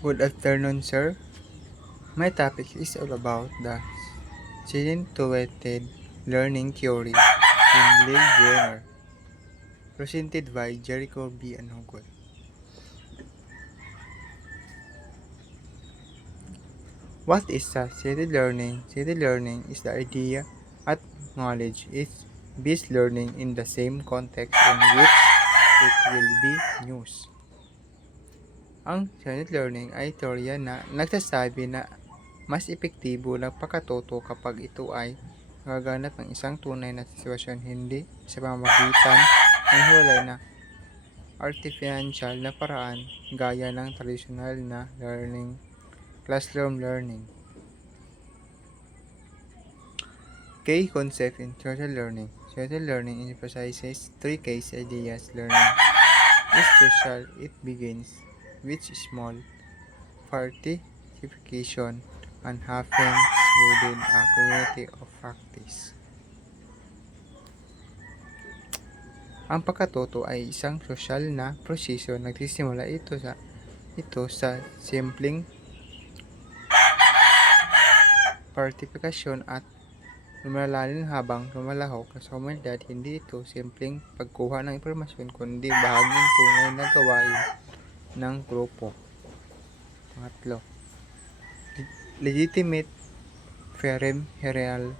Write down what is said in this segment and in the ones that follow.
Good afternoon, sir. My topic is all about the situated learning theory in Lil Brenner, presented by Jericho B. Anugot. What is situated learning? Situated learning is the idea that knowledge is based learning in the same context in which it will be used. Ang situated learning ay teorya na nagsasabi na mas epektibo ng pagkatuto kapag ito ay nagaganap ng isang tunay na sitwasyon, hindi sa pamamagitan ng hiwalay na artificial na paraan gaya ng tradisyonal na learning, classroom learning. Key concept in social learning. Social learning emphasizes three case ideas. Learning is social. It begins with small participation and happens within a community of practice. Ang pagkatuto ay isang sosyal na proseso. Nagsisimula ito sa simpleng participation at lumalalim habang lumalahok sa komunidad. Hindi ito simpleng pagkuha ng impormasyon kundi bahaging tunay na gawain ng grupo. Pangatlo, legitimate peripheral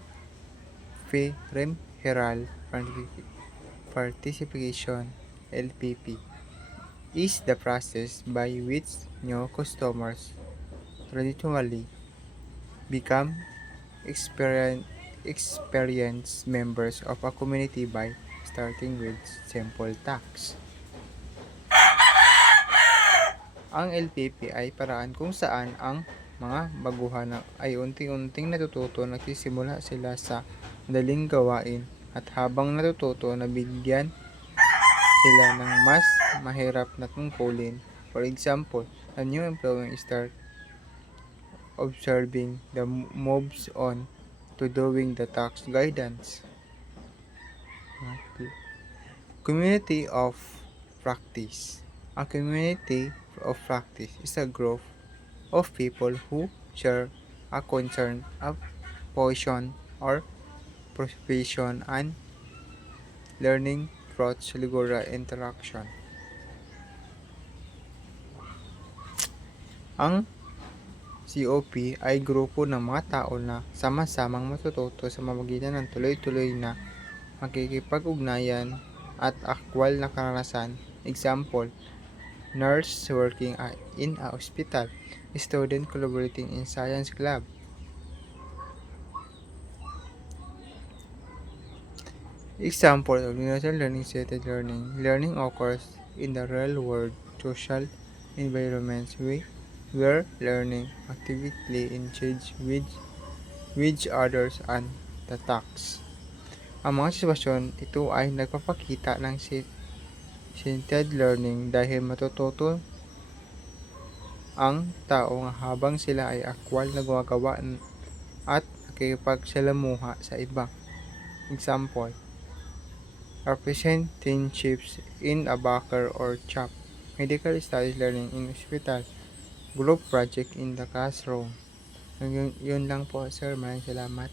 participation (LPP) is the process by which new customers traditionally become experienced members of a community by starting with simple tasks. Ang LPP ay paraan kung saan ang mga baguhan ay unti-unting natututo. Nagsisimula sila sa madaling gawain at habang natututo, nabigyan sila ng mas mahirap na tungkulin. For example, a new employee start observing the moves on to doing the tax guidance. Community of practice. A community of practice is a group of people who share a concern, a passion, or profession and learning through regular interaction. Ang COP ay grupo ng mga tao na sama-samang matututo sa pamamagitan ng tuloy-tuloy na makikipag-ugnayan at aktwal na karanasan. Example, nurse working in a hospital, student collaborating in science club. Example of universal learning situated learning. Learning occurs in the real world social environments where learning actively engage with others and the tasks. Ang mga sitwasyon ito ay nagpapakita ng situated learning dahil matututo ang tao habang sila ay aktwal na gumagawa at nakikipagsalamuha sa iba. Example, apprenticeships in a baker or shop, medical studies learning in hospital, group project in the classroom. Yun lang po, sir. Maraming salamat.